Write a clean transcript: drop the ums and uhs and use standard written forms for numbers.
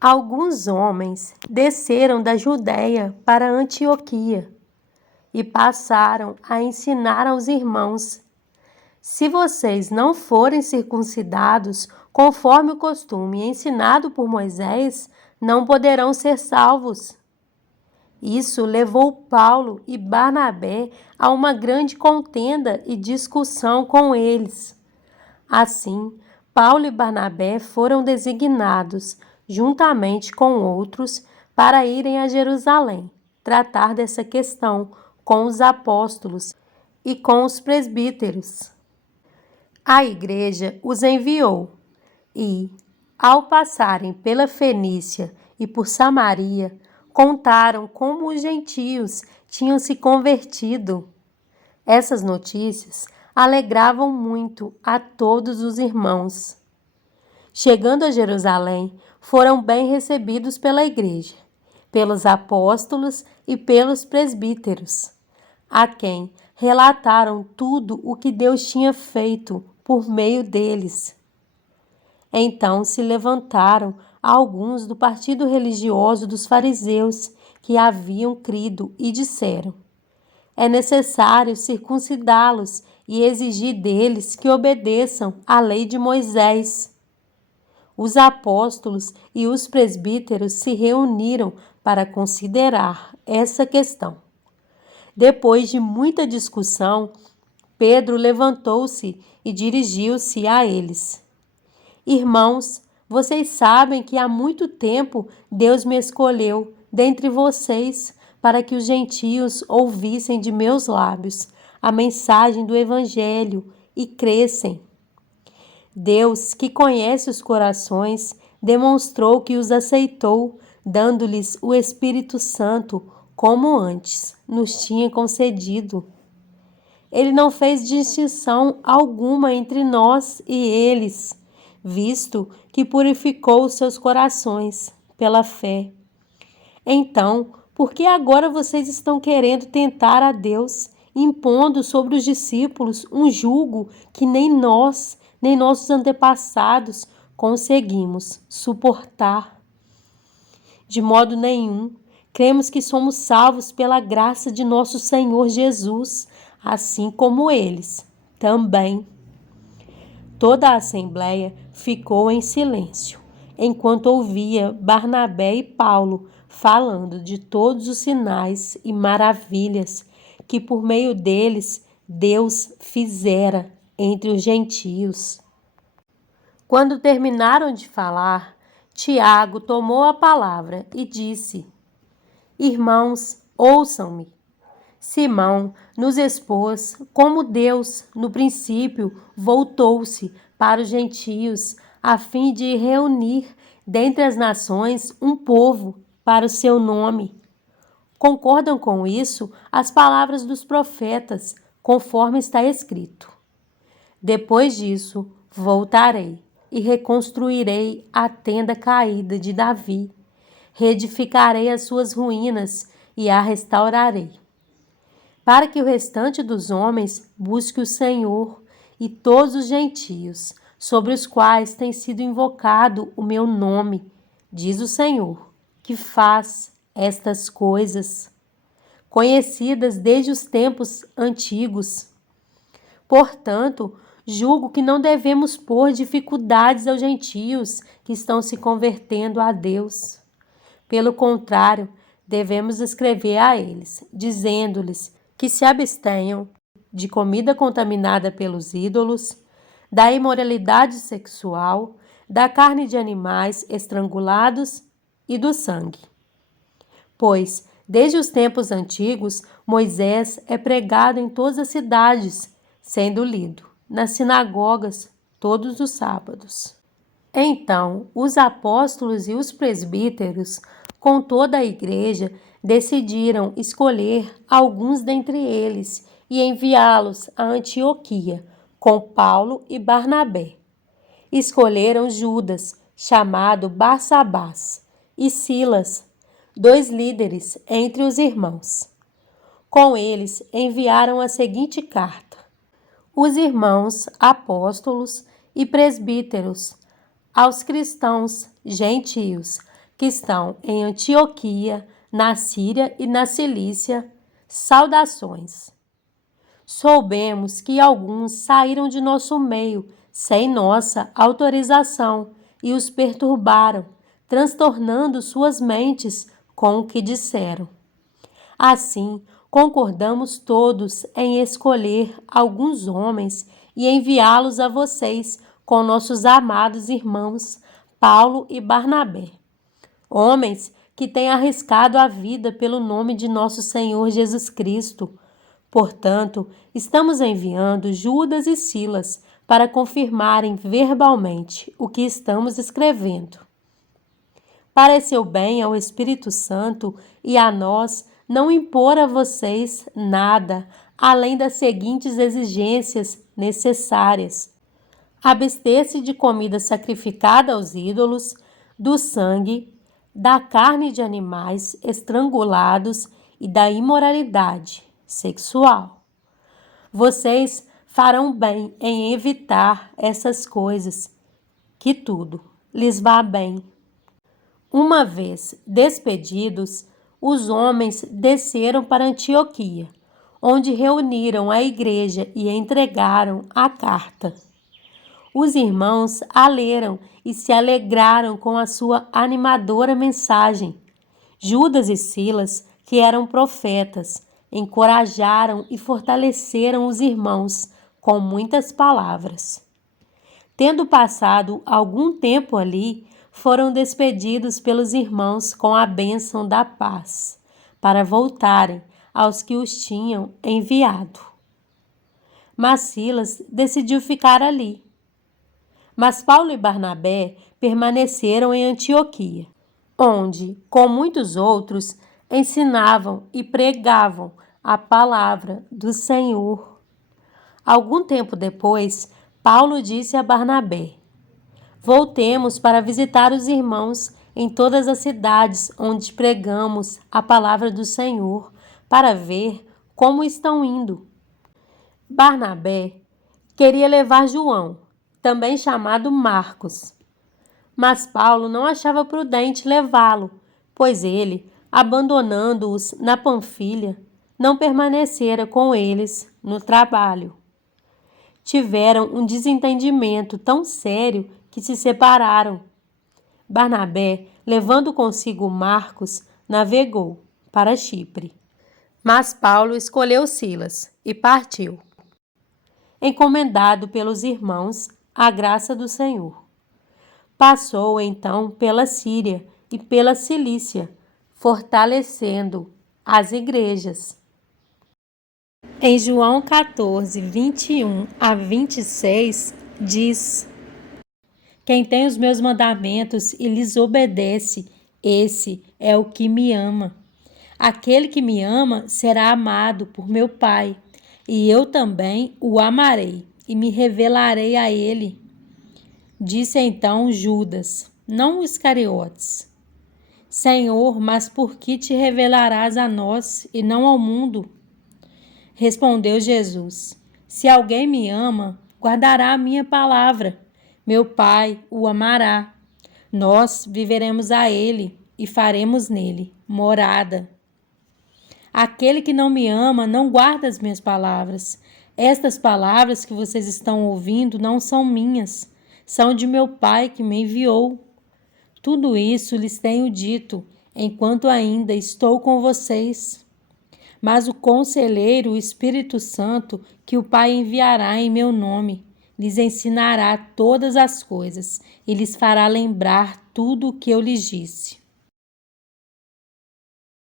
Alguns homens desceram da Judéia para Antioquia e passaram a ensinar aos irmãos: se vocês não forem circuncidados conforme o costume ensinado por Moisés, não poderão ser salvos. Isso levou Paulo e Barnabé a uma grande contenda e discussão com eles. Assim, Paulo e Barnabé foram designados, juntamente com outros, para irem a Jerusalém, tratar dessa questão com os apóstolos e com os presbíteros. A igreja os enviou e, ao passarem pela Fenícia e por Samaria, contaram como os gentios tinham se convertido. Essas notícias alegravam muito a todos os irmãos. Chegando a Jerusalém, foram bem recebidos pela igreja, pelos apóstolos e pelos presbíteros, a quem relataram tudo o que Deus tinha feito por meio deles. Então se levantaram alguns do partido religioso dos fariseus que haviam crido e disseram: é necessário circuncidá-los e exigir deles que obedeçam à lei de Moisés. Os apóstolos e os presbíteros se reuniram para considerar essa questão. Depois de muita discussão, Pedro levantou-se e dirigiu-se a eles: irmãos, vocês sabem que há muito tempo Deus me escolheu dentre vocês para que os gentios ouvissem de meus lábios a mensagem do Evangelho e crescem. Deus, que conhece os corações, demonstrou que os aceitou, dando-lhes o Espírito Santo, como antes nos tinha concedido. Ele não fez distinção alguma entre nós e eles, visto que purificou seus corações pela fé. Então, por que agora vocês estão querendo tentar a Deus, impondo sobre os discípulos um jugo que nem nós, nem nossos antepassados conseguimos suportar? De modo nenhum. Cremos que somos salvos pela graça de nosso Senhor Jesus, assim como eles também. Toda a assembleia ficou em silêncio, enquanto ouvia Barnabé e Paulo falando de todos os sinais e maravilhas que por meio deles Deus fizera entre os gentios. Quando terminaram de falar, Tiago tomou a palavra e disse: irmãos, ouçam-me. Simão nos expôs como Deus, no princípio, voltou-se para os gentios, a fim de reunir dentre as nações um povo para o seu nome. Concordam com isso as palavras dos profetas, conforme está escrito: depois disso, voltarei e reconstruirei a tenda caída de Davi. Reedificarei as suas ruínas e a restaurarei, para que o restante dos homens busque o Senhor e todos os gentios, sobre os quais tem sido invocado o meu nome, diz o Senhor, que faz estas coisas, conhecidas desde os tempos antigos. Portanto, julgo que não devemos pôr dificuldades aos gentios que estão se convertendo a Deus. Pelo contrário, devemos escrever a eles, dizendo-lhes que se abstenham de comida contaminada pelos ídolos, da imoralidade sexual, da carne de animais estrangulados e do sangue. Pois, desde os tempos antigos, Moisés é pregado em todas as cidades, sendo lido nas sinagogas todos os sábados. Então, os apóstolos e os presbíteros, com toda a igreja, decidiram escolher alguns dentre eles e enviá-los a Antioquia, com Paulo e Barnabé. Escolheram Judas, chamado Barsabás, e Silas, 2 líderes entre os irmãos. Com eles enviaram a seguinte carta: os irmãos apóstolos e presbíteros, aos cristãos gentios que estão em Antioquia, na Síria e na Cilícia, saudações. Soubemos que alguns saíram de nosso meio sem nossa autorização e os perturbaram, transtornando suas mentes com o que disseram. Assim, concordamos todos em escolher alguns homens e enviá-los a vocês com nossos amados irmãos Paulo e Barnabé, homens que têm arriscado a vida pelo nome de nosso Senhor Jesus Cristo. Portanto, estamos enviando Judas e Silas para confirmarem verbalmente o que estamos escrevendo. Pareceu bem ao Espírito Santo e a nós não impor a vocês nada além das seguintes exigências necessárias: abster-se de comida sacrificada aos ídolos, do sangue, da carne de animais estrangulados e da imoralidade sexual. Vocês farão bem em evitar essas coisas, que tudo lhes vá bem. Uma vez despedidos, os homens desceram para Antioquia, onde reuniram a igreja e entregaram a carta. Os irmãos a leram e se alegraram com a sua animadora mensagem. Judas e Silas, que eram profetas, encorajaram e fortaleceram os irmãos com muitas palavras. Tendo passado algum tempo ali, foram despedidos pelos irmãos com a bênção da paz, para voltarem aos que os tinham enviado. Mas Silas decidiu ficar ali. Mas Paulo e Barnabé permaneceram em Antioquia, onde, com muitos outros, ensinavam e pregavam a palavra do Senhor. Algum tempo depois, Paulo disse a Barnabé: voltemos para visitar os irmãos em todas as cidades onde pregamos a palavra do Senhor, para ver como estão indo. Barnabé queria levar João, também chamado Marcos, mas Paulo não achava prudente levá-lo, pois ele, abandonando-os na Panfilha, não permanecera com eles no trabalho. Tiveram um desentendimento tão sério que se separaram. Barnabé, levando consigo Marcos, navegou para Chipre. Mas Paulo escolheu Silas e partiu, encomendado pelos irmãos à graça do Senhor. Passou então pela Síria e pela Cilícia, fortalecendo as igrejas. Em João 14, 21 a 26, diz: quem tem os meus mandamentos e lhes obedece, esse é o que me ama. Aquele que me ama será amado por meu Pai, e eu também o amarei e me revelarei a ele. Disse então Judas, não Iscariotes: Senhor, mas por que te revelarás a nós e não ao mundo? Respondeu Jesus: se alguém me ama, guardará a minha palavra. Meu Pai o amará. Nós viveremos a ele e faremos nele morada. Aquele que não me ama não guarda as minhas palavras. Estas palavras que vocês estão ouvindo não são minhas, são de meu Pai que me enviou. Tudo isso lhes tenho dito, enquanto ainda estou com vocês. Mas o Conselheiro, o Espírito Santo, que o Pai enviará em meu nome, lhes ensinará todas as coisas e lhes fará lembrar tudo o que eu lhes disse.